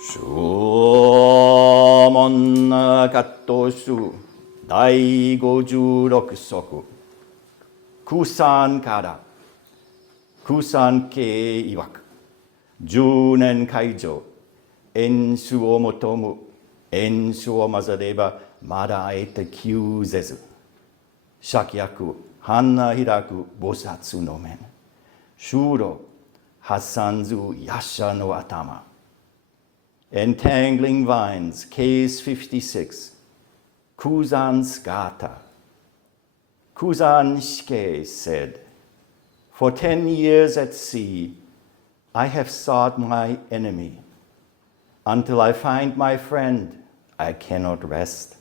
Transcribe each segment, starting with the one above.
Shomon Katoshu Dai 56 足 Kusan Kara Kusan Ke Iwaku 10年会場演習を求む演習を混ぜればまだ会えて休ぜず芍薬花開く菩薩の面修羅発散ずヤシャの頭 Entangling Vines, Case 56 Kuzan's Gatha Kuzan Shike said, For 10 years at sea, I have sought my enemy. Until I find my friend, I cannot rest.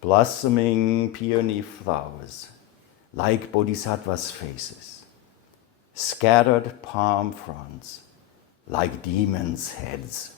Blossoming peony flowers, like bodhisattvas' faces. Scattered palm fronds, like demons' heads.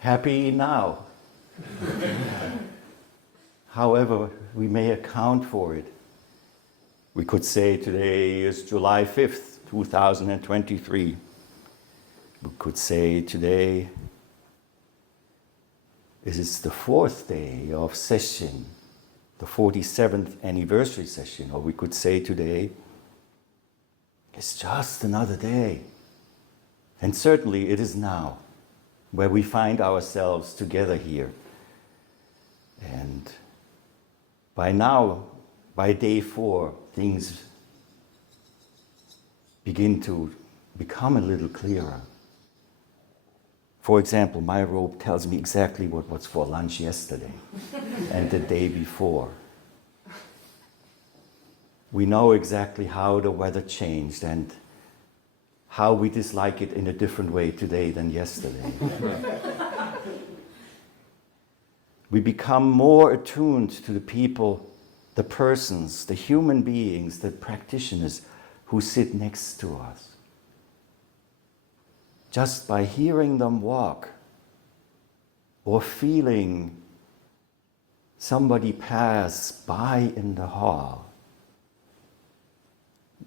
Happy now. However, we may account for it. We could say today is July 5th, 2023. We could say today is the fourth day of session, the 47th anniversary session. Or we could say today it's just another day. And certainly it is now, where we find ourselves together here. And by now, by day 4, things begin to become a little clearer. For example, my robe tells me exactly what was for lunch yesterday and the day before. We know exactly how the weather changed and how we dislike it in a different way today than yesterday. We become more attuned to the people, the persons, the human beings, the practitioners who sit next to us. Just by hearing them walk or feeling somebody pass by in the hall,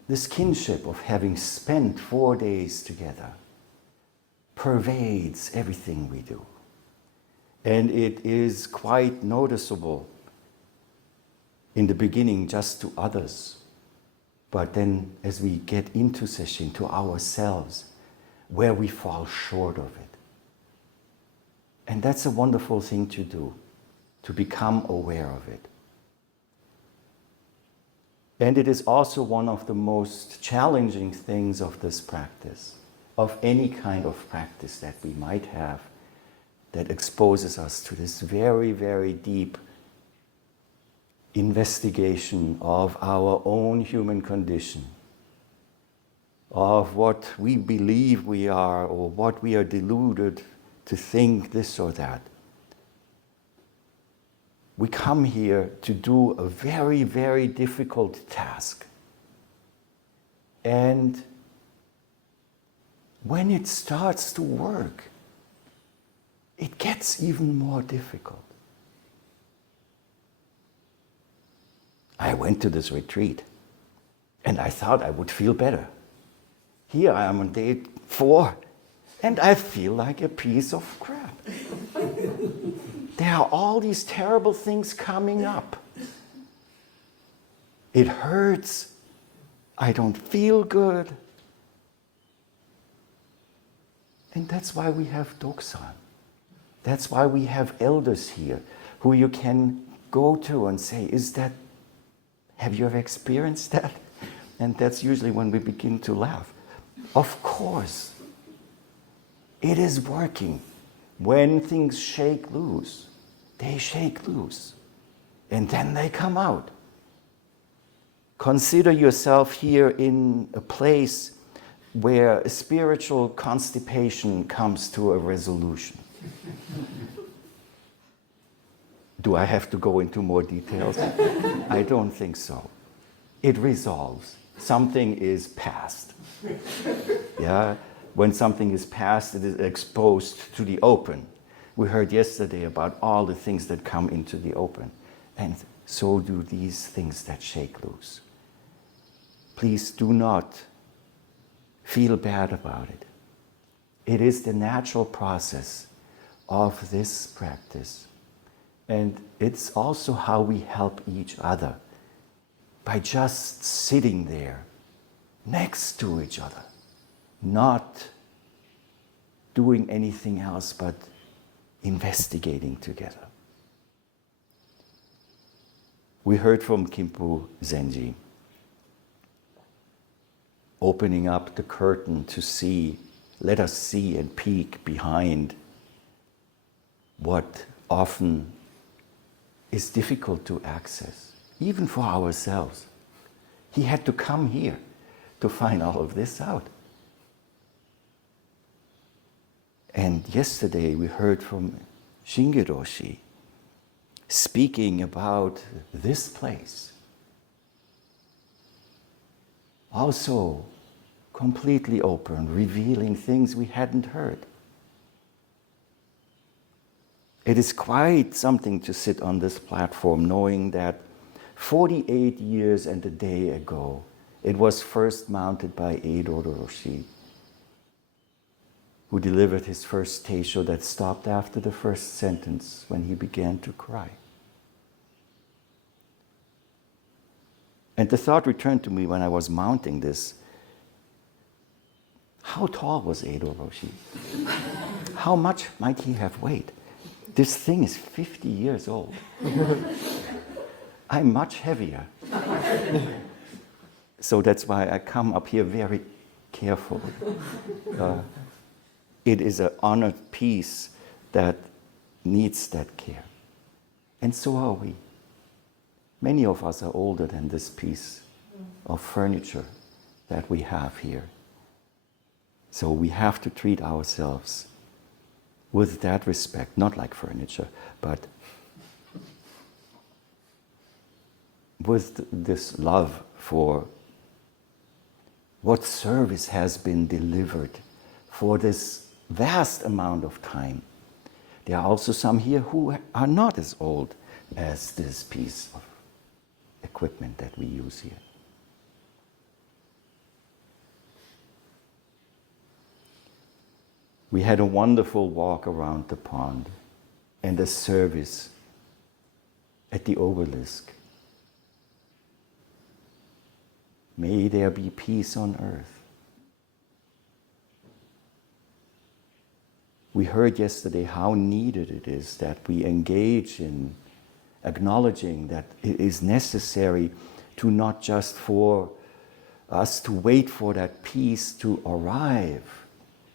this kinship of having spent 4 days together pervades everything we do. And it is quite noticeable in the beginning just to others. But then as we get into session, to ourselves, where we fall short of it. And that's a wonderful thing to do, to become aware of it. And it is also one of the most challenging things of this practice, of any kind of practice that we might have, that exposes us to this very, very deep investigation of our own human condition, of what we believe we are or what we are deluded to think this or that. We come here to do a very, very difficult task. And when it starts to work, it gets even more difficult. I went to this retreat and I thought I would feel better. Here I am on day 4 and I feel like a piece of crap. There are all these terrible things coming up. It hurts. I don't feel good. And that's why we have Doksan. That's why we have elders here who you can go to and say, have you ever experienced that? And that's usually when we begin to laugh. Of course, it is working. When things shake loose, they shake loose. And then they come out. Consider yourself here in a place where spiritual constipation comes to a resolution. Do I have to go into more details? I don't think so. It resolves. Something is past. Yeah? When something is past, it is exposed to the open. We heard yesterday about all the things that come into the open. And so do these things that shake loose. Please do not feel bad about it. It is the natural process of this practice. And it's also how we help each other by just sitting there next to each other, not doing anything else but investigating together. We heard from Kimpu Zenji, opening up the curtain to see, let us see and peek behind what often is difficult to access, even for ourselves. He had to come here to find all of this out. And yesterday we heard from Chigan Roshi speaking about this place. Also completely open, revealing things we hadn't heard. It is quite something to sit on this platform knowing that 48 years and a day ago, it was first mounted by Edo Roshi, who delivered his first Teisho that stopped after the first sentence when he began to cry. And the thought returned to me when I was mounting this. How tall was Edo Roshi? How much might he have weighed? This thing is 50 years old. I'm much heavier. So that's why I come up here very careful. It is an honored piece that needs that care. And so are we. Many of us are older than this piece of furniture that we have here. So we have to treat ourselves with that respect, not like furniture, but with this love for what service has been delivered for this vast amount of time. There are also some here who are not as old as this piece of equipment that we use here. We had a wonderful walk around the pond and a service at the obelisk. May there be peace on earth. We heard yesterday how needed it is that we engage in acknowledging that it is necessary to not just for us to wait for that peace to arrive,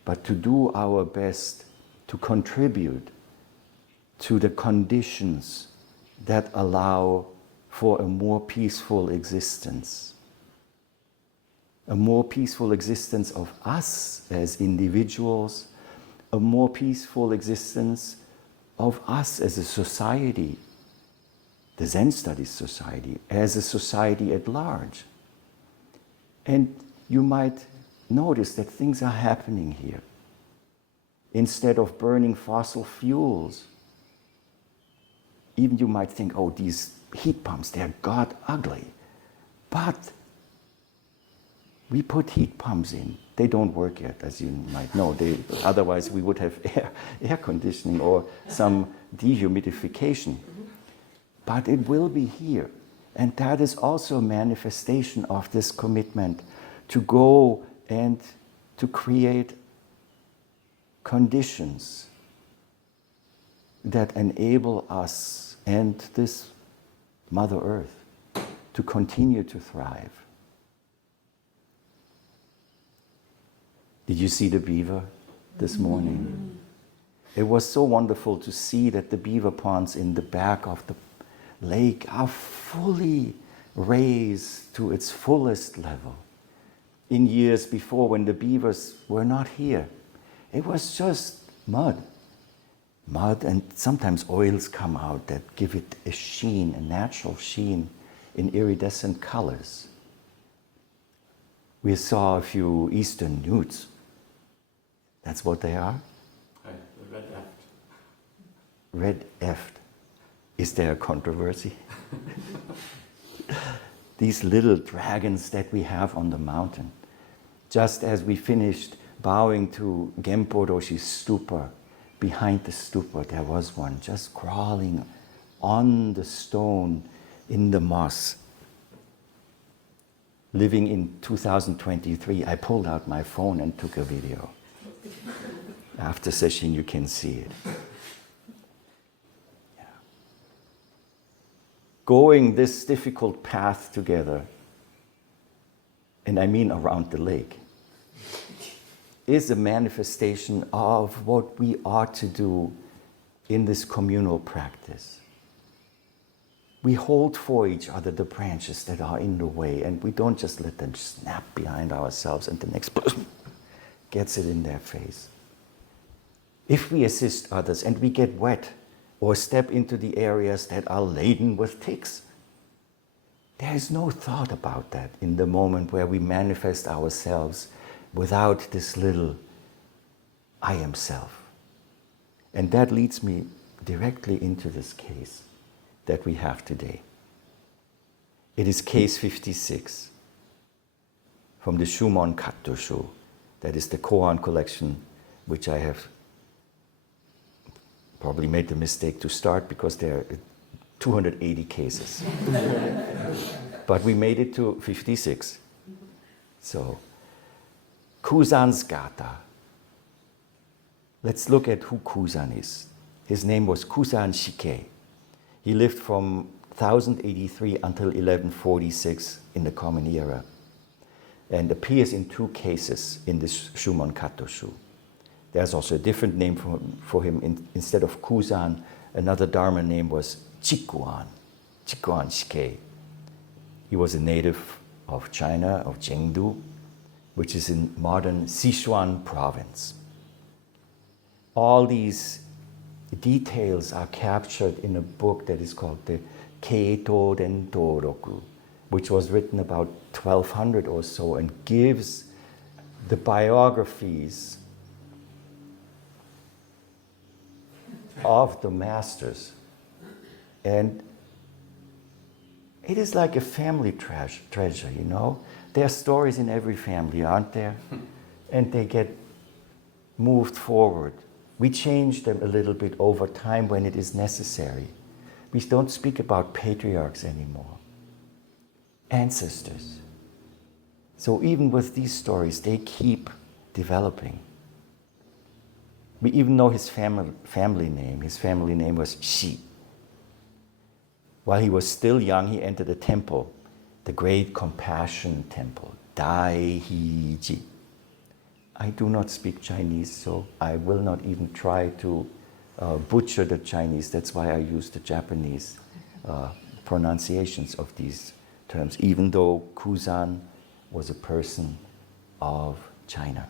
but to do our best to contribute to the conditions that allow for a more peaceful existence. A more peaceful existence of us as individuals, a more peaceful existence of us as a society, the Zen Studies Society, as a society at large. And you might notice that things are happening here. Instead of burning fossil fuels, even you might think, oh, these heat pumps, they're god ugly. But we put heat pumps in. They don't work yet, as you might know. Otherwise, we would have air conditioning or some dehumidification. But it will be here. And that is also a manifestation of this commitment to go and to create conditions that enable us and this Mother Earth to continue to thrive. Did you see the beaver this morning? It was so wonderful to see that the beaver ponds in the back of the lake are fully raised to its fullest level. In years before, when the beavers were not here, it was just mud. mud, and sometimes oils come out that give it a sheen, a natural sheen in iridescent colors. We saw a few Eastern nudes. That's what they are? Red eft. Red eft. Is there a controversy? These little dragons that we have on the mountain. Just as we finished bowing to Genpo Roshi's stupa, behind the stupa there was one just crawling on the stone in the moss. Living in 2023, I pulled out my phone and took a video. After session you can see it. Yeah. Going this difficult path together, and I mean around the lake, is a manifestation of what we ought to do in this communal practice. We hold for each other the branches that are in the way, and we don't just let them snap behind ourselves and the next person gets it in their face. If we assist others and we get wet or step into the areas that are laden with ticks, there is no thought about that in the moment where we manifest ourselves without this little I am self. And that leads me directly into this case that we have today. It is case 56 from the Shumon Kattoshu. That is the koan collection, which I have probably made the mistake to start because there are 280 cases. But we made it to 56. So, Kusan's Gatha. Let's look at who Kusan is. His name was Kusan Shike. He lived from 1083 until 1146 in the Common Era and appears in two cases in this Shumon Kattoshu. There's also a different name for him. Instead of Kusan, another Dharma name was Chikuan Shike. He was a native of China, of Chengdu, which is in modern Sichuan province. All these details are captured in a book that is called the Keito Dento Roku, which was written about 1200 or so and gives the biographies of the masters. And it is like a family treasure, you know? There are stories in every family, aren't there? And they get moved forward. We change them a little bit over time when it is necessary. We don't speak about patriarchs anymore. Ancestors. So even with these stories, they keep developing. We even know his family name. His family name was Shi. While he was still young, he entered a temple, the Great Compassion Temple, Daihiji. I do not speak Chinese, so I will not even try to butcher the Chinese. That's why I use the Japanese pronunciations of these terms, even though Kusan was a person of China.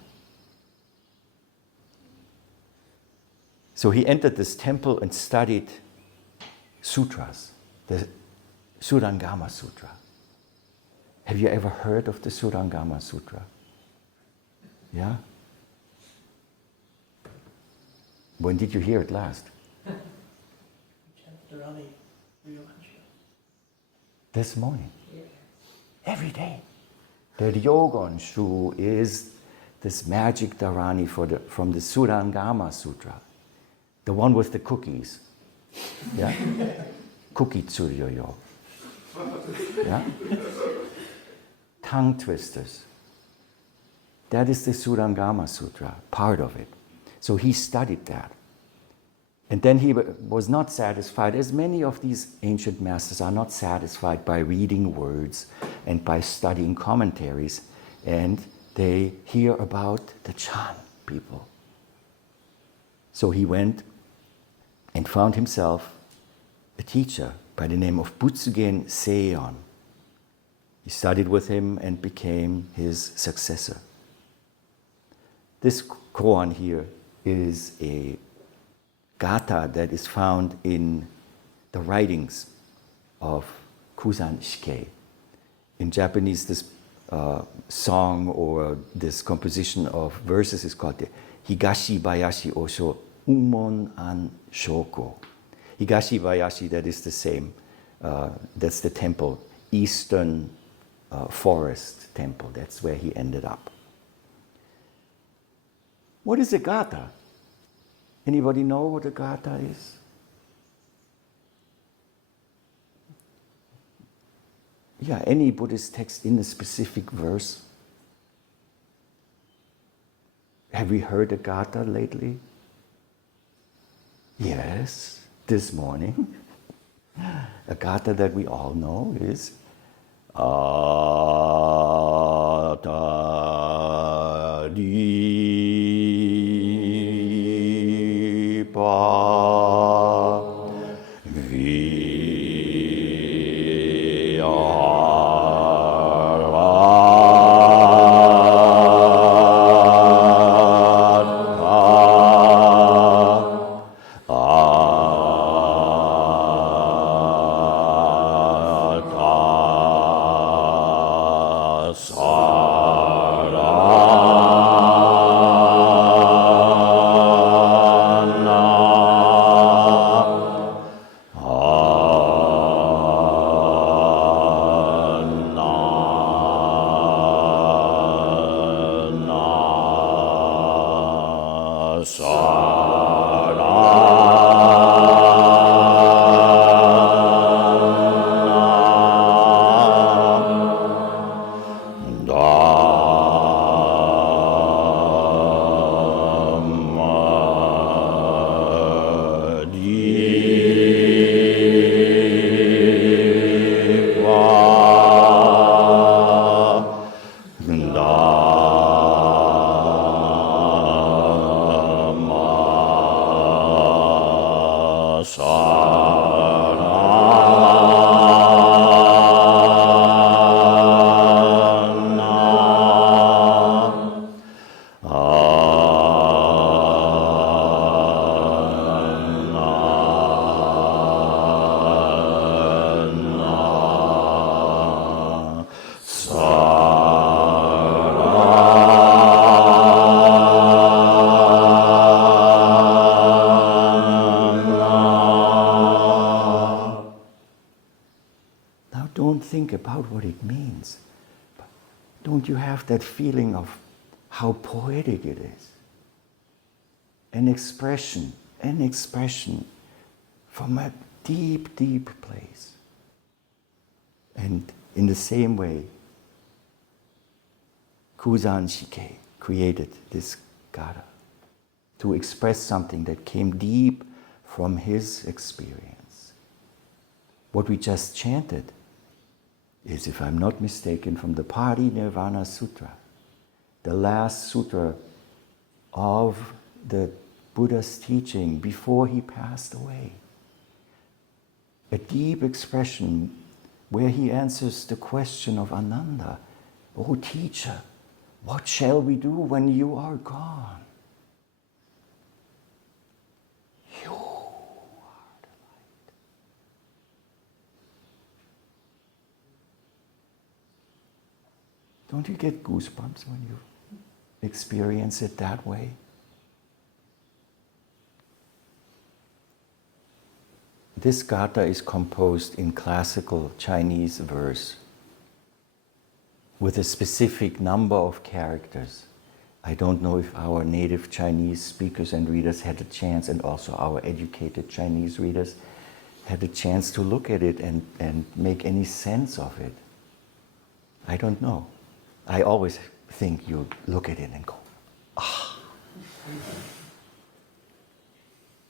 So he entered this temple and studied sutras, the Surangama Sutra. Have you ever heard of the Surangama Sutra? Yeah? When did you hear it last? This morning. Yeah. Every day. The Ryogon Shu is this magic dharani from the Surangama Sutra. The one with the cookies. Yeah? Cookie tsuryoyo. Yeah? Tongue twisters. That is the Surangama Sutra, part of it. So he studied that. And then he was not satisfied, as many of these ancient masters are not satisfied by reading words and by studying commentaries, and they hear about the Chan people. So he went and found himself a teacher by the name of Butsugen Seion. He studied with him and became his successor. This koan here is a Gatha that is found in the writings of Kusan Shikei. In Japanese, this song or this composition of verses is called the Higashi Bayashi Osho Umon an Shoko. Higashi Bayashi, that is the same, that's the temple, Eastern Forest Temple. That's where he ended up. What is a Gatha? Anybody know what a Gatha is? Yeah, any Buddhist text in a specific verse. Have we heard a Gatha lately? Yes, this morning. A Gatha that we all know is about what it means. But don't you have that feeling of how poetic it is? An expression from a deep, deep place. And in the same way, Kusan Shikei created this Gatha to express something that came deep from his experience. What we just chanted is, if I'm not mistaken, from the Parinirvana Sutra, the last sutra of the Buddha's teaching before he passed away. A deep expression where he answers the question of Ananda, "O teacher, what shall we do when you are gone?" You are the light. Don't you get goosebumps when you experience it that way? This Gatha is composed in classical Chinese verse with a specific number of characters. I don't know if our native Chinese speakers and readers had a chance, and also our educated Chinese readers had a chance to look at it and make any sense of it. I don't know. I always think you look at it and go, ah.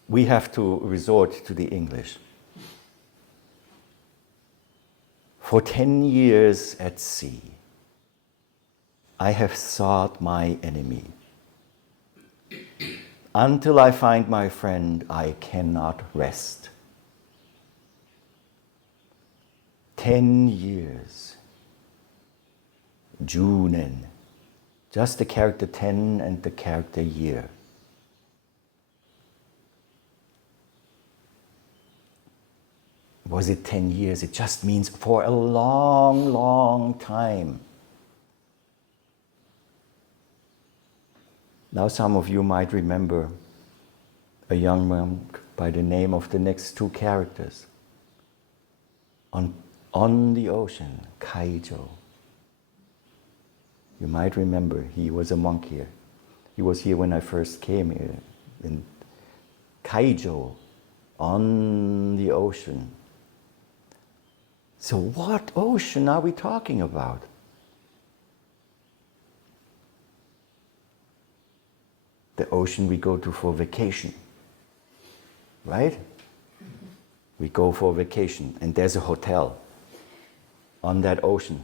We have to resort to the English. For 10 years at sea, I have sought my enemy. Until I find my friend, I cannot rest. 10 years. Junen. Just the character 10 and the character year. was it 10 years? It just means for a long, long time. Now some of you might remember a young monk by the name of the next two characters. On the ocean, Kaijo. You might remember, he was a monk here. He was here when I first came here. In Kaijo, on the ocean. So what ocean are we talking about? The ocean we go to for vacation, right? We go for vacation and there's a hotel on that ocean.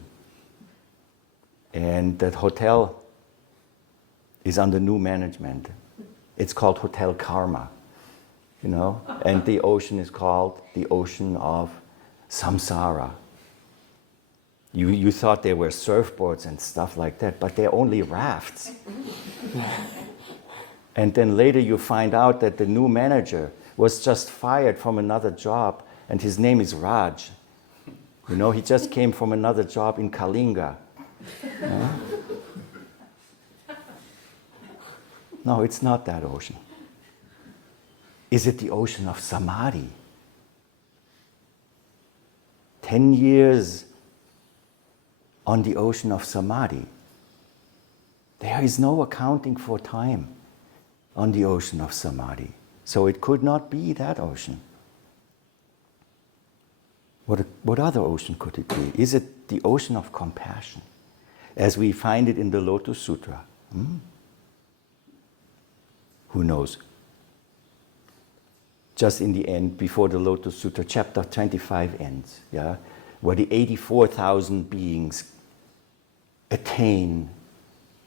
And that hotel is under new management. It's called Hotel Karma, you know? And the ocean is called the ocean of samsara. You thought there were surfboards and stuff like that, but they're only rafts. And then later you find out that the new manager was just fired from another job, and his name is Raj. You know, he just came from another job in Kalinga. No, it's not that ocean. Is it the ocean of samadhi? 10 years on the ocean of samadhi. There is no accounting for time on the ocean of samadhi. So it could not be that ocean. What other ocean could it be? Is it the ocean of compassion, as we find it in the Lotus Sutra? Who knows? Just in the end, before the Lotus Sutra, chapter 25 ends, yeah, where the 84,000 beings attain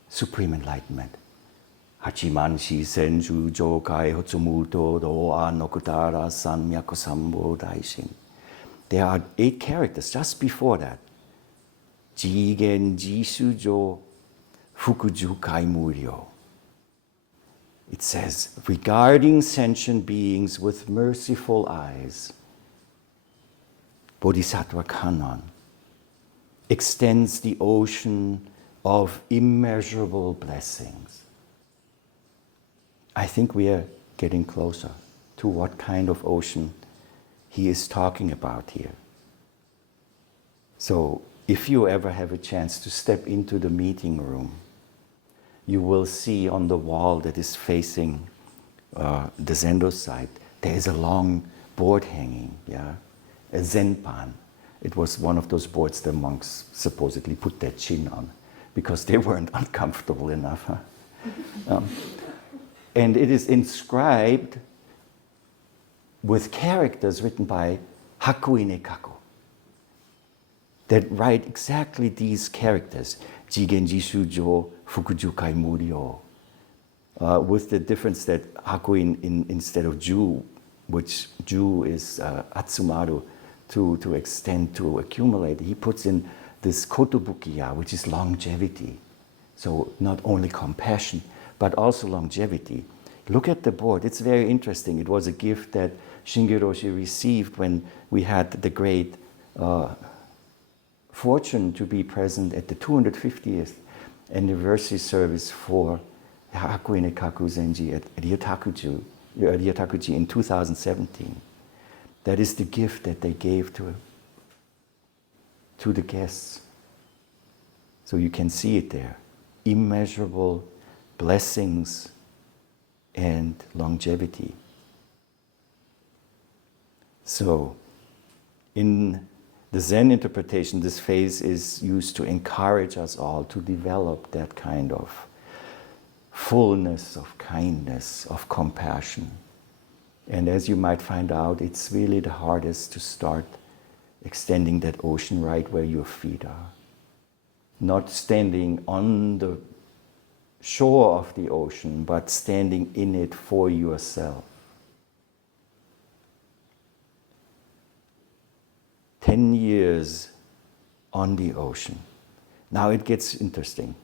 supreme enlightenment. Hachimanshi senju jokai hotsumuto do anokutara samyakosambo daishin. There are 8 characters just before that. Jigen jisujo fukuju kaimuryo. It says, regarding sentient beings with merciful eyes, Bodhisattva Kannon extends the ocean of immeasurable blessings. I think we are getting closer to what kind of ocean he is talking about here. So, if you ever have a chance to step into the meeting room, you will see on the wall that is facing the Zendo side, there is a long board hanging, yeah, a zenpan. It was one of those boards the monks supposedly put their chin on because they weren't uncomfortable enough. Huh? And it is inscribed with characters written by Hakuine Kaku that write exactly these characters. Jigen Jisujo Fukuju Kaimuryo. With the difference that Hakuin instead of Ju, which Ju is Atsumaru, to extend, to accumulate, he puts in this Kotobukiya, which is longevity. So not only compassion, but also longevity. Look at the board, it's very interesting. It was a gift that Chigan Roshi received when we had the great fortune to be present at the 250th anniversary service for Hakuine Kaku Zenji at Ryutakuji in 2017. That is the gift that they gave to the guests. So you can see it there. Immeasurable blessings and longevity. So, in the Zen interpretation, this phase is used to encourage us all to develop that kind of fullness of kindness, of compassion. And as you might find out, it's really the hardest to start extending that ocean right where your feet are. Not standing on the shore of the ocean, but standing in it for yourself. 10 years on the ocean. Now it gets interesting.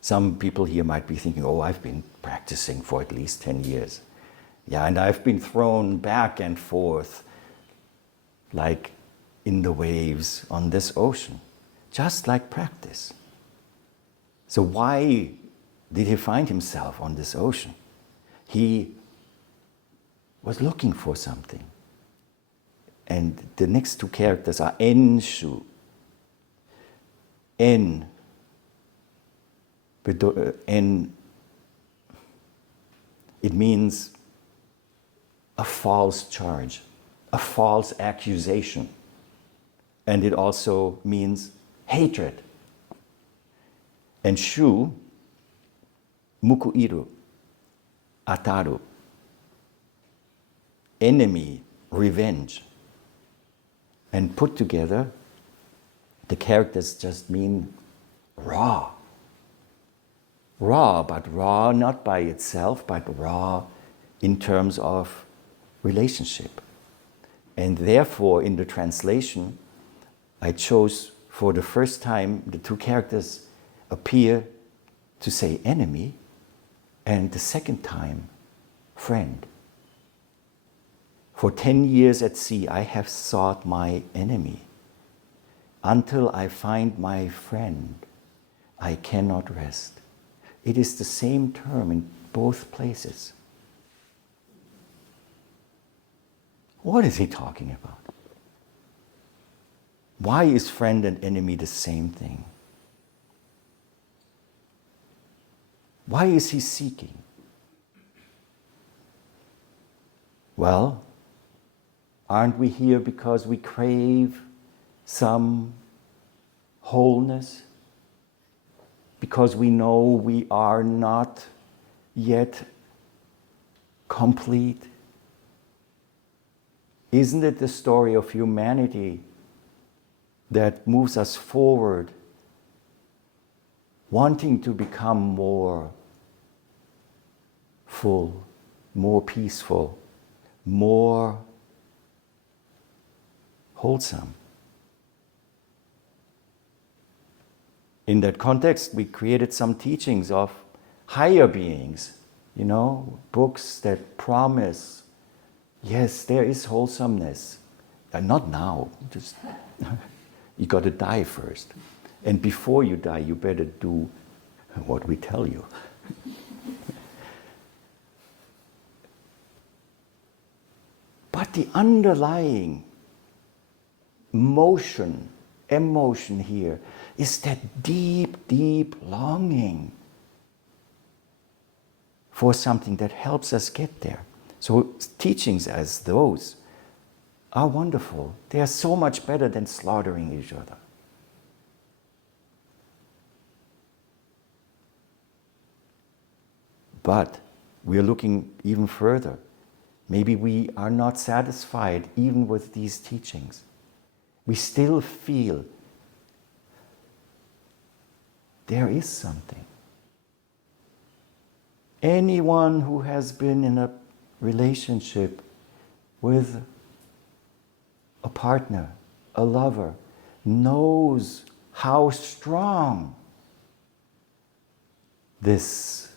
Some people here might be thinking, oh, I've been practicing for at least 10 years. Yeah, and I've been thrown back and forth like in the waves on this ocean, just like practice. So why did he find himself on this ocean? He was looking for something. And the next two characters are Enshu. En. En. It means a false charge, a false accusation. And it also means hatred. And Shu, mukuiru, ataru, enemy, revenge. And put together, the characters just mean raw. Raw, but raw not by itself, but raw in terms of relationship. And therefore, in the translation, I chose for the first time the two characters appear to say enemy, and the second time, friend. For 10 years at sea, I have sought my enemy. Until I find my friend, I cannot rest. It is the same term in both places. What is he talking about? Why is friend and enemy the same thing? Why is he seeking? Well, aren't we here because we crave some wholeness? Because we know we are not yet complete? Isn't it the story of humanity that moves us forward, wanting to become more full, more peaceful, more wholesome? In that context, we created some teachings of higher beings, books that promise, yes, there is wholesomeness. Not now, just you got to die first. And before you die, you better do what we tell you. But the underlying emotion here is that deep, deep longing for something that helps us get there. So teachings as those are wonderful. They are so much better than slaughtering each other. But we are looking even further. Maybe we are not satisfied even with these teachings. We still feel there is something. Anyone who has been in a relationship with a partner, a lover, knows how strong this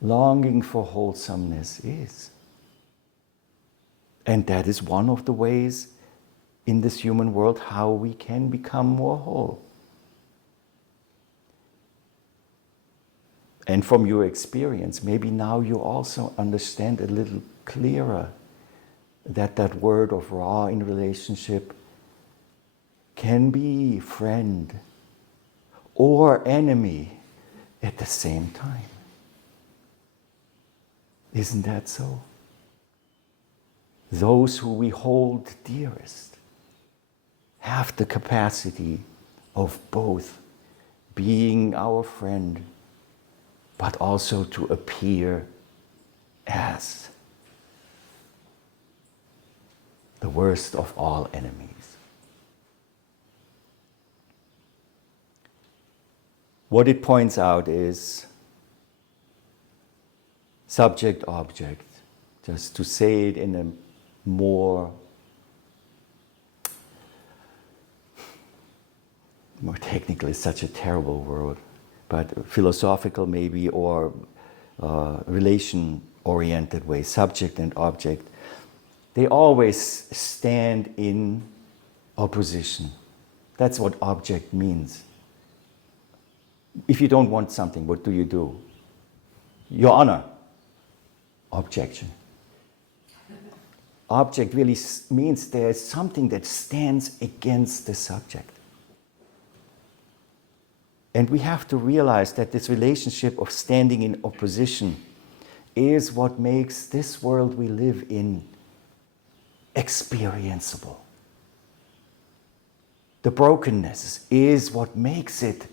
longing for wholesomeness is. And that is one of the ways in this human world how we can become more whole. And from your experience, maybe now you also understand a little clearer that word of raw in relationship can be friend or enemy at the same time. Isn't that so? Those who we hold dearest have the capacity of both being our friend, but also to appear as the worst of all enemies. What it points out is subject-object, just to say it in a more technical is such a terrible word, but philosophical maybe, or relation-oriented way, subject and object, they always stand in opposition. That's what object means. If you don't want something, what do? Your honor. Objection. Object really means there's something that stands against the subject. And we have to realize that this relationship of standing in opposition is what makes this world we live in experienceable. The brokenness is what makes it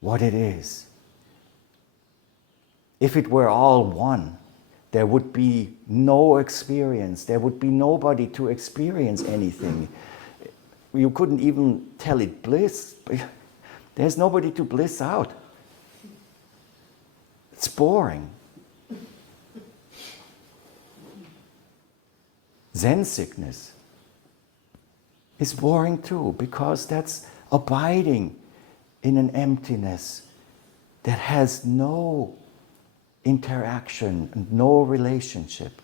what it is. If it were all one, there would be no experience. There would be nobody to experience anything. You couldn't even tell it bliss. There's nobody to bliss out. It's boring. Zen sickness is boring too, because that's abiding in an emptiness that has no interaction and no relationship.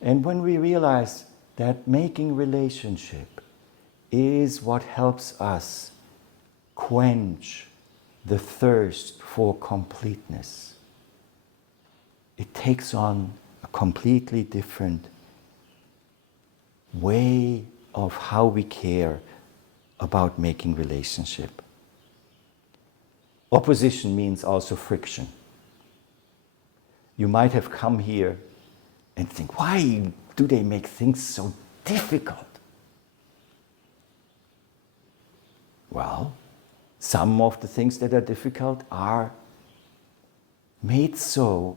And when we realize that making relationship is what helps us quench the thirst for completeness, it takes on a completely different way of how we care about making relationship. Opposition means also friction. You might have come here and think, why do they make things so difficult? Well, some of the things that are difficult are made so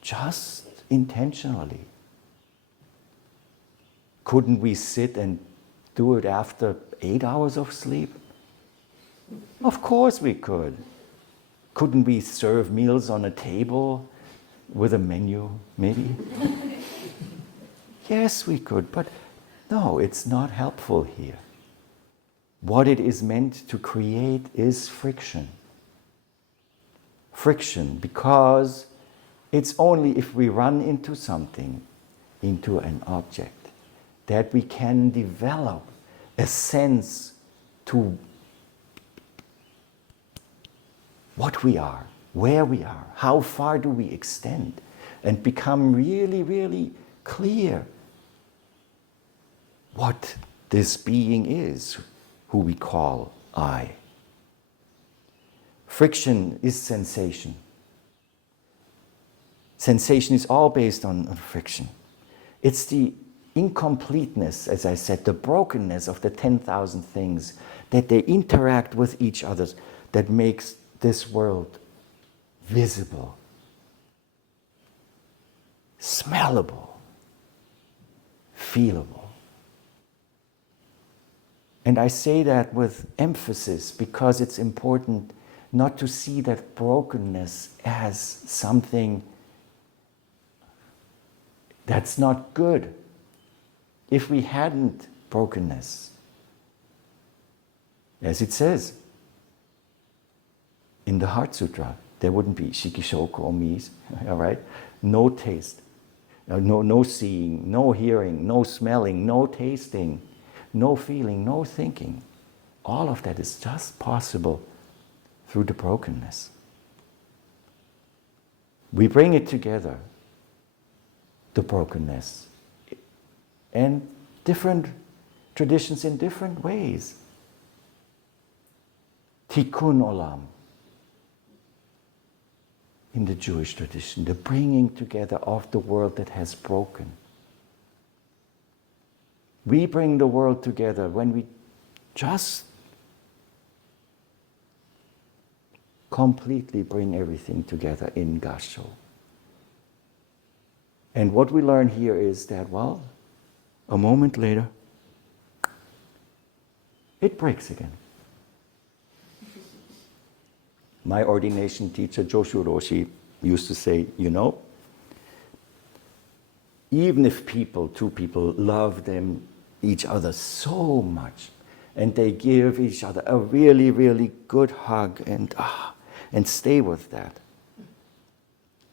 just intentionally. Couldn't we sit and do it after 8 hours of sleep? Of course we could. Couldn't we serve meals on a table with a menu, maybe? Yes, we could, but no, it's not helpful here. What it is meant to create is friction. Friction, because it's only if we run into something, into an object, that we can develop a sense to what we are, where we are, how far do we extend, and become really, really clear what this being is, who we call I. Friction is sensation. Sensation is all based on friction. It's the incompleteness, as I said, the brokenness of the 10,000 things, that they interact with each other, that makes this world visible, smellable, feelable. And I say that with emphasis because it's important not to see that brokenness as something that's not good. If we hadn't brokenness, as it says in the Heart Sutra, there wouldn't be shikishoku omis, all right? No taste, no seeing, no hearing, no smelling, no tasting, no feeling, no thinking. All of that is just possible through the brokenness. We bring it together, the brokenness, and different traditions in different ways. Tikkun olam in the Jewish tradition, the bringing together of the world that has broken. We bring the world together when we just completely bring everything together in Gasho. And what we learn here is that, well, a moment later, it breaks again. My ordination teacher, Chigan Roshi, used to say, even if two people love each other so much, and they give each other a really, really good hug and stay with that,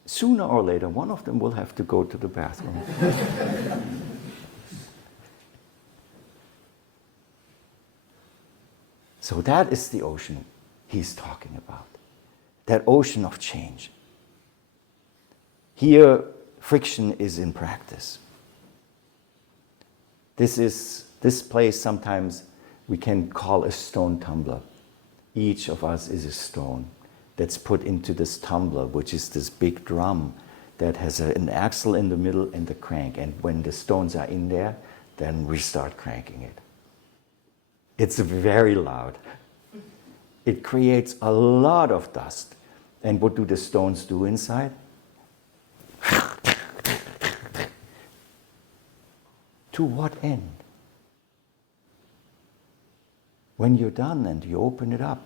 sooner or later, one of them will have to go to the bathroom. So that is the ocean he's talking about. That ocean of change. Here, friction is in practice. This place sometimes we can call a stone tumbler. Each of us is a stone that's put into this tumbler, which is this big drum that has an axle in the middle and the crank. And when the stones are in there, then we start cranking it. It's very loud. It creates a lot of dust. And what do the stones do inside? To what end? When you're done and you open it up,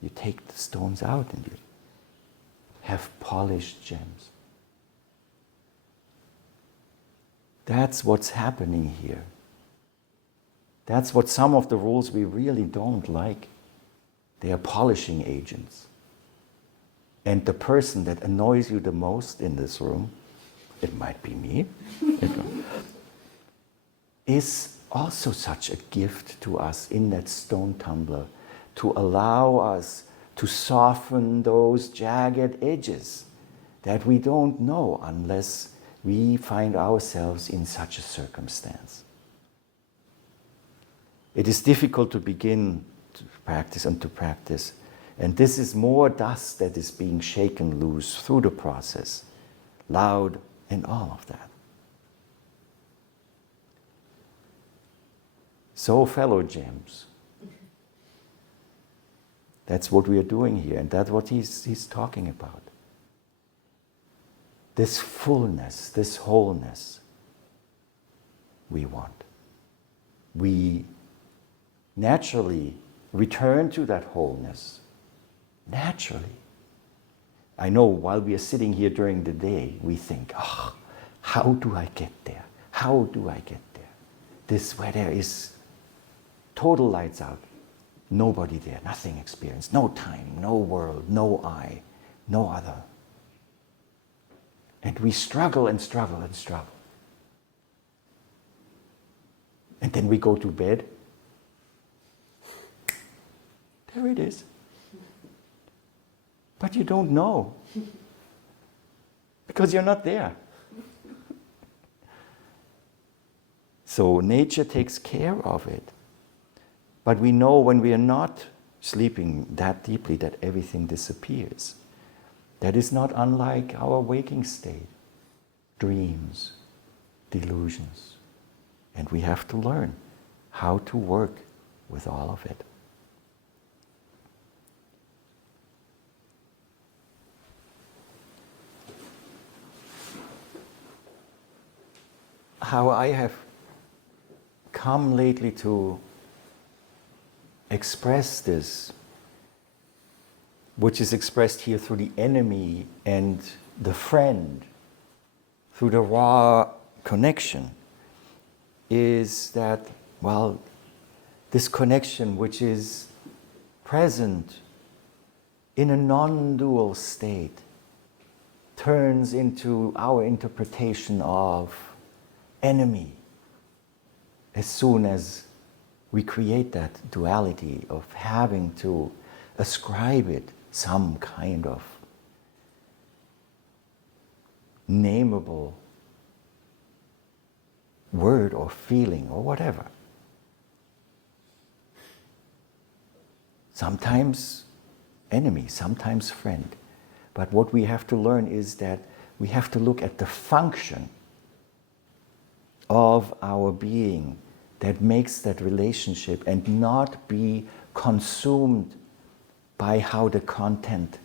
you take the stones out and you have polished gems. That's what's happening here. That's what some of the rules we really don't like. They are polishing agents. And the person that annoys you the most in this room, it might be me, is also such a gift to us in that stone tumbler to allow us to soften those jagged edges that we don't know unless we find ourselves in such a circumstance. It is difficult to begin to practice and to practice. And this is more dust that is being shaken loose through the process, loud and all of that. So, fellow gems, that's what we are doing here, and that's what he's talking about. This fullness, this wholeness we want. We naturally return to that wholeness. Naturally. I know while we are sitting here during the day, we think, oh, how do I get there? How do I get there? This where there is total lights out, nobody there, nothing experienced, no time, no world, no I, no other. And we struggle and struggle and struggle. And then we go to bed. There it is. But you don't know. Because you're not there. So nature takes care of it. But we know when we are not sleeping that deeply that everything disappears. That is not unlike our waking state. Dreams, delusions. And we have to learn how to work with all of it. How I have come lately to express this, which is expressed here through the enemy and the friend, through the raw connection, is that, well, this connection which is present in a non-dual state turns into our interpretation of enemy as soon as we create that duality of having to ascribe it some kind of nameable word or feeling or whatever. Sometimes enemy, sometimes friend. But what we have to learn is that we have to look at the function of our being that makes that relationship and not be consumed by how the content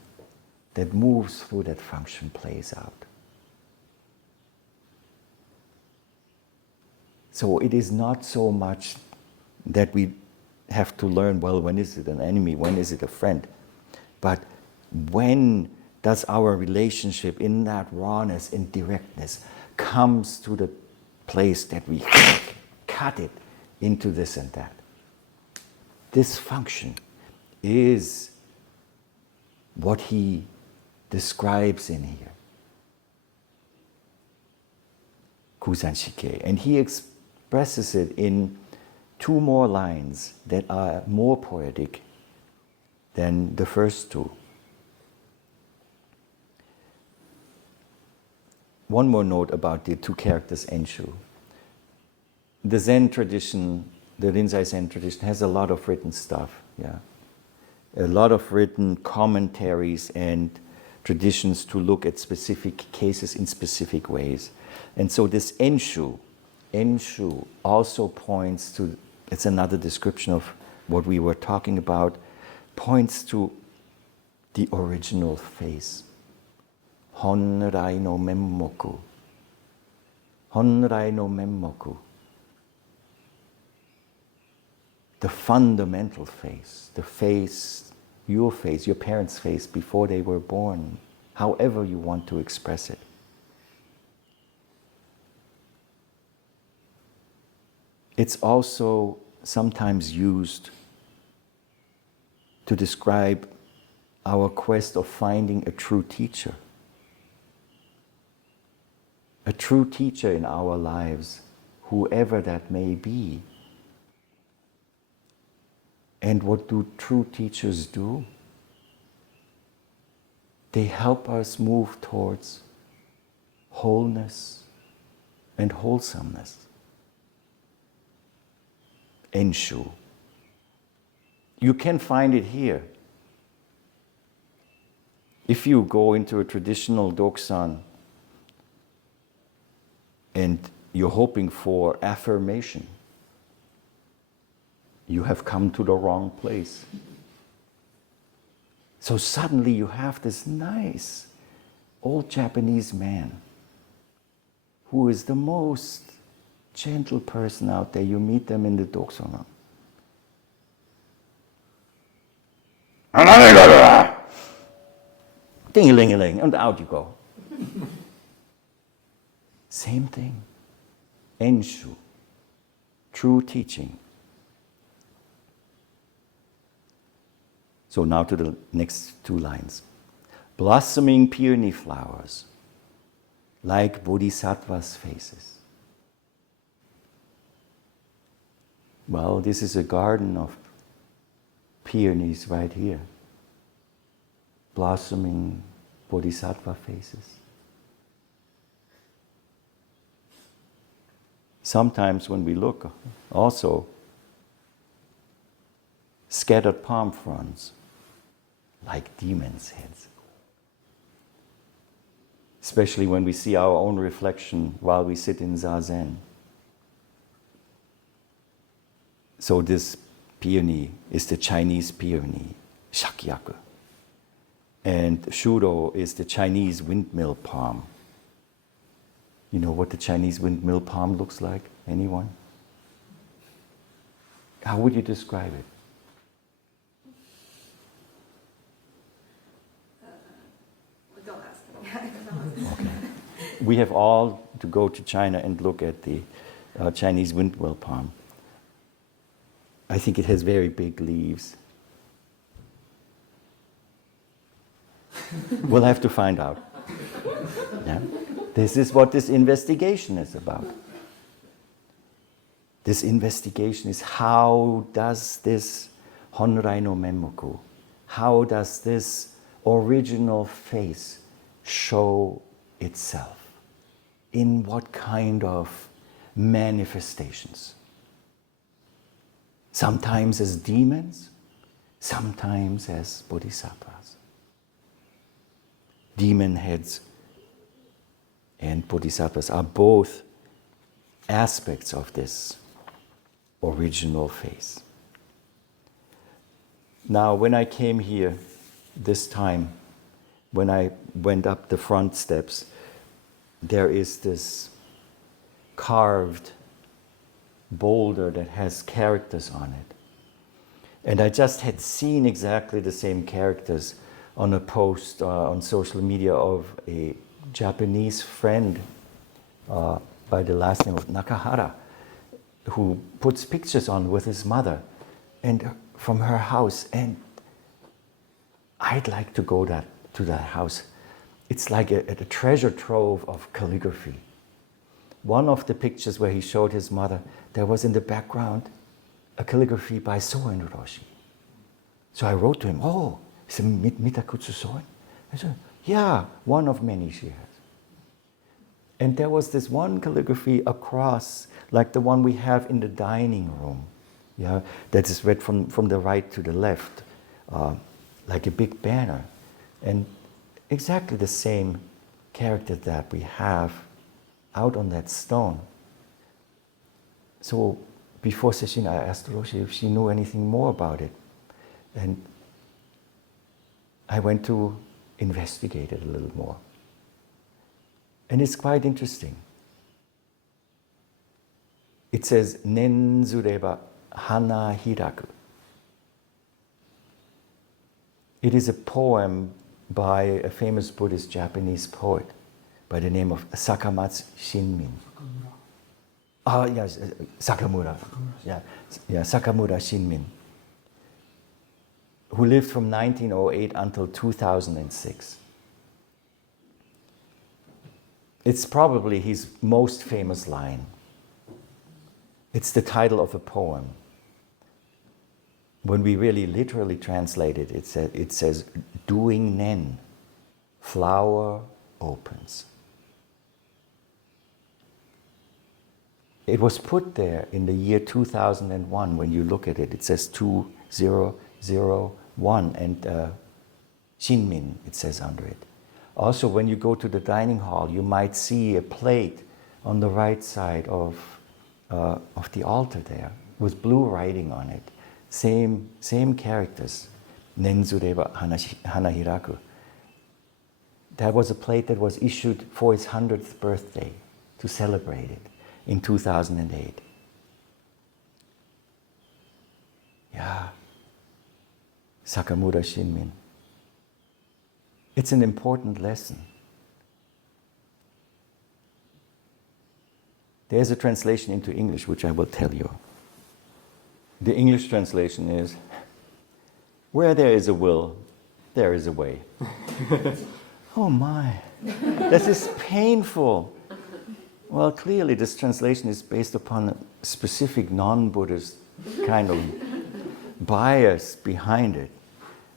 that moves through that function plays out. So it is not so much that we have to learn, well, when is it an enemy, when is it a friend? But when does our relationship in that rawness and directness comes to the place that we cut it into this and that. This function is what he describes in here. Kusan Shike. And he expresses it in two more lines that are more poetic than the first two. One more note about the two characters Enshu. The Zen tradition, the Rinzai Zen tradition, has a lot of written stuff, yeah. A lot of written commentaries and traditions to look at specific cases in specific ways. And so this Enshu also points to, it's another description of what we were talking about, points to the original face. Honrai no memmoku. Honrai no memmoku. The fundamental face, the face, your parents' face before they were born, however you want to express it. It's also sometimes used to describe our quest of finding a true teacher. A true teacher in our lives, whoever that may be. And what do true teachers do? They help us move towards wholeness and wholesomeness. Enshu. You can find it here. If you go into a traditional Doksan and you're hoping for affirmation, you have come to the wrong place. So suddenly you have this nice old Japanese man who is the most gentle person out there. You meet them in the Doksan. Ding-a-ling-a-ling, and out you go. Same thing. Enshu, true teaching. So now to the next two lines. Blossoming peony flowers, like bodhisattvas' faces. Well, this is a garden of peonies right here. Blossoming bodhisattva faces. Sometimes when we look, also scattered palm fronds, like demons' heads. Especially when we see our own reflection while we sit in Zazen. So this peony is the Chinese peony, Shakyaku. And Shuro is the Chinese windmill palm. You know what the Chinese windmill palm looks like? Anyone? How would you describe it? Don't ask me. Okay. We have all to go to China and look at the Chinese windmill palm. I think it has very big leaves. We'll have to find out. Yeah? This is what this investigation is about. This investigation is how does this Honrai no Memmoku, how does this original face show itself? In what kind of manifestations? Sometimes as demons, sometimes as bodhisattvas. Demon heads and bodhisattvas are both aspects of this original face. Now, when I came here this time, when I went up the front steps, there is this carved boulder that has characters on it. And I just had seen exactly the same characters on a post on social media of a Japanese friend by the last name of Nakahara, who puts pictures on with his mother and from her house. And I'd like to go to that house. It's like a treasure trove of calligraphy, one of the pictures where he showed his mother, there was in the background a calligraphy by Soen Roshi. So I wrote to him, oh, is it Mitakutsu Soen? I said, yeah, one of many she has. And there was this one calligraphy across, like the one we have in the dining room, yeah, that is read from the right to the left, like a big banner. And exactly the same character that we have out on that stone. So before session, I asked Roshi if she knew anything more about it. And I went to investigate it a little more. And it's quite interesting. It says, Nenzureba hana hiraku. It is a poem by a famous Buddhist Japanese poet by the name of Sakamatsu Shinmin. Ah, yes, Sakamura. Yeah, Sakamura Shinmin, who lived from 1908 until 2006. It's probably his most famous line. It's the title of a poem. When we really literally translate it, it says, doing nen, flower opens. It was put there in the year 2001. When you look at it, it says 2001, and Shinmin, it says under it. Also, when you go to the dining hall, you might see a plate on the right side of the altar there, with blue writing on it. Same characters. Nenzureba hanahiraku. That was a plate that was issued for his 100th birthday to celebrate it in 2008. Yeah. Sakamura Shinmin. It's an important lesson. There's a translation into English which I will tell you. The English translation is, where there is a will, there is a way. Oh my, this is painful. Well, clearly this translation is based upon a specific non-Buddhist kind of bias behind it.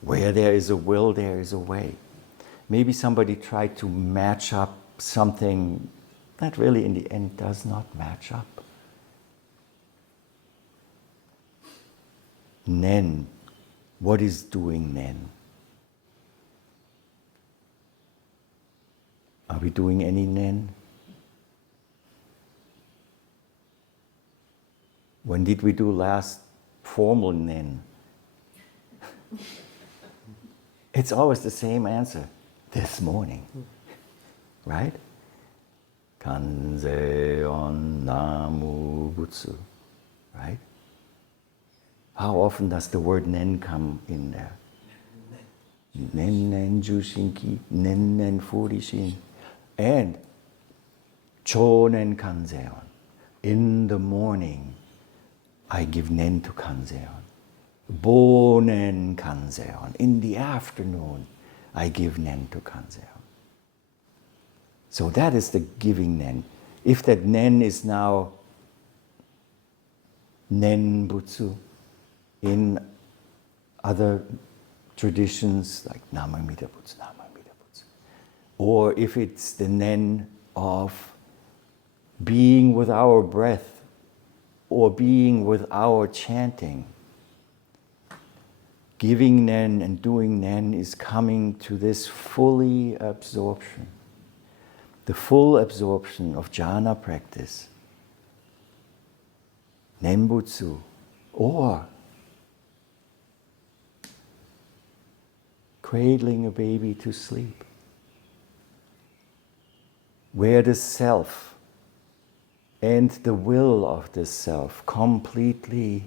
Where there is a will, there is a way. Maybe somebody tried to match up something that really in the end does not match up. Nen. What is doing nen? Are we doing any nen? When did we do last formal nen? It's always the same answer. This morning. Right? Kanze on namu butsu. Right? How often does the word nen come in there? Nen nen jushinki, nen nen furishin. And chonen kanzeon. In the morning, I give nen to kanzeon. Bonen kanzeon. In the afternoon, I give nen to kanzeon. So that is the giving nen. If that nen is now nen butsu, in other traditions like Namamita Butsu, or if it's the nen of being with our breath or being with our chanting, giving nen and doing nen is coming to this fully absorption, the full absorption of jhana practice, nenbutsu, or cradling a baby to sleep, where the self and the will of the self completely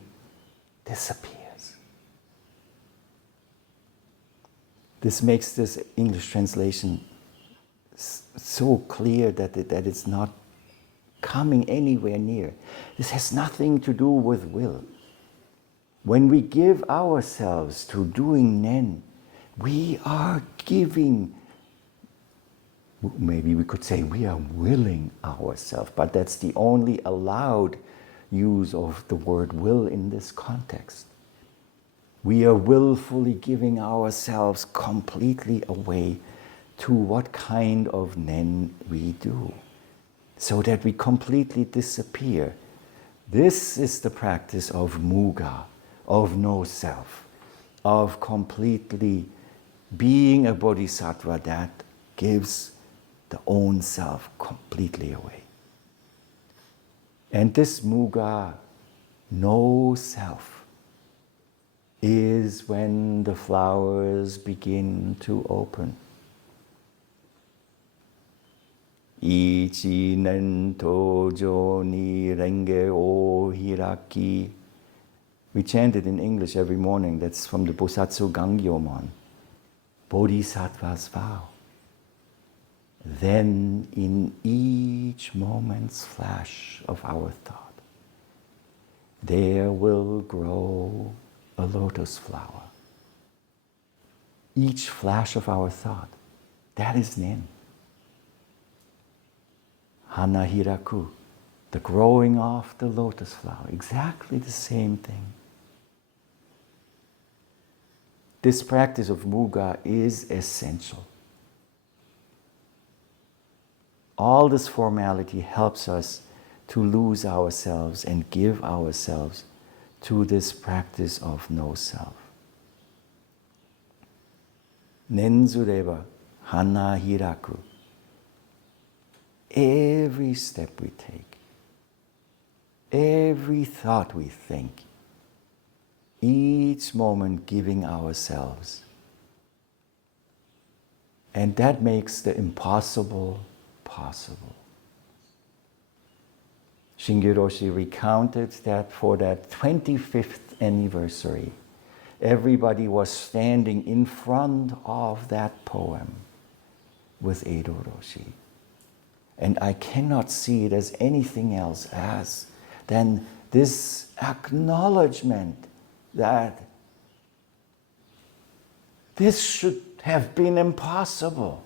disappears. This makes this English translation so clear that it's not coming anywhere near. This has nothing to do with will. When we give ourselves to doing nen, we are giving Maybe we could say we are willing ourselves, but that's the only allowed use of the word will in this context. We are willfully giving ourselves completely away to what kind of nen we do, so that we completely disappear. This is the practice of muga, of no self, of completely being a bodhisattva that gives the own self completely away. And this muga, no self, is when the flowers begin to open. Ichi nen tojo ni renge o hiraki. We chant it in English every morning. That's from the Bosatsu Gangyomon. Bodhisattva's vow. Then in each moment's flash of our thought, there will grow a lotus flower. Each flash of our thought, that is nen. Hana hiraku, the growing of the lotus flower, exactly the same thing. This practice of muga is essential. All this formality helps us to lose ourselves and give ourselves to this practice of no self. Nenzureba hana hiraku. Every step we take, every thought we think, each moment giving ourselves. And that makes the impossible possible. Chigan Roshi recounted that for that 25th anniversary, everybody was standing in front of that poem with Edo Roshi. And I cannot see it as anything else than this acknowledgement that this should have been impossible.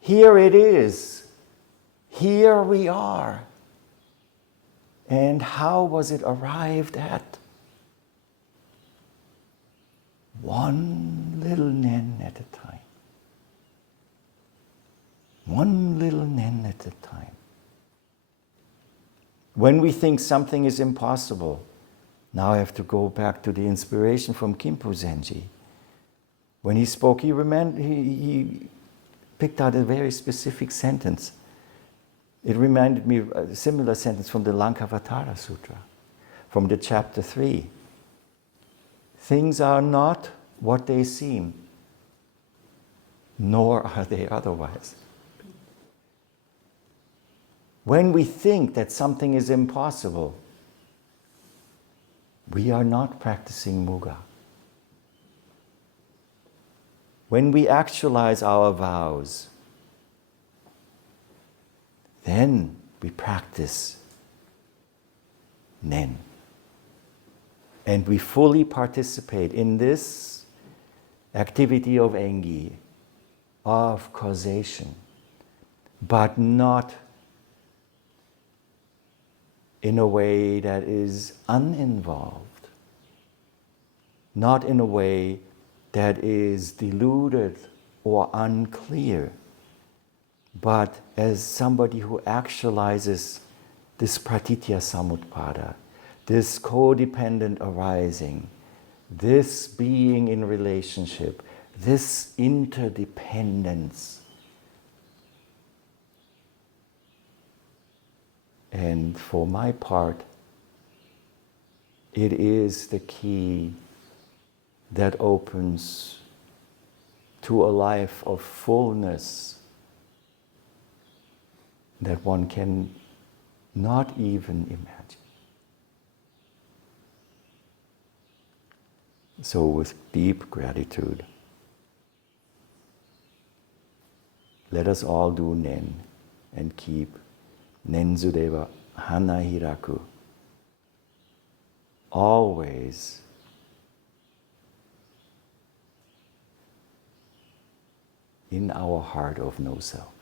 Here it is. Here we are. And how was it arrived at? One little nen at a time. One little nen at a time. When we think something is impossible, now I have to go back to the inspiration from Kimpo Zenji. When he spoke, he picked out a very specific sentence. It reminded me of a similar sentence from the Lankavatara Sutra, from the chapter 3. Things are not what they seem, nor are they otherwise. When we think that something is impossible, we are not practicing muga. When we actualize our vows, then we practice nen. And we fully participate in this activity of engi, of causation, but not in a way that is uninvolved, not in a way that is deluded or unclear, but as somebody who actualizes this pratitya samutpada, this codependent arising, this being in relationship, this interdependence. And for my part, it is the key that opens to a life of fullness that one can not even imagine. So with deep gratitude, let us all do nen and keep Nenzudeva hana hiraku. Always in our heart of no self.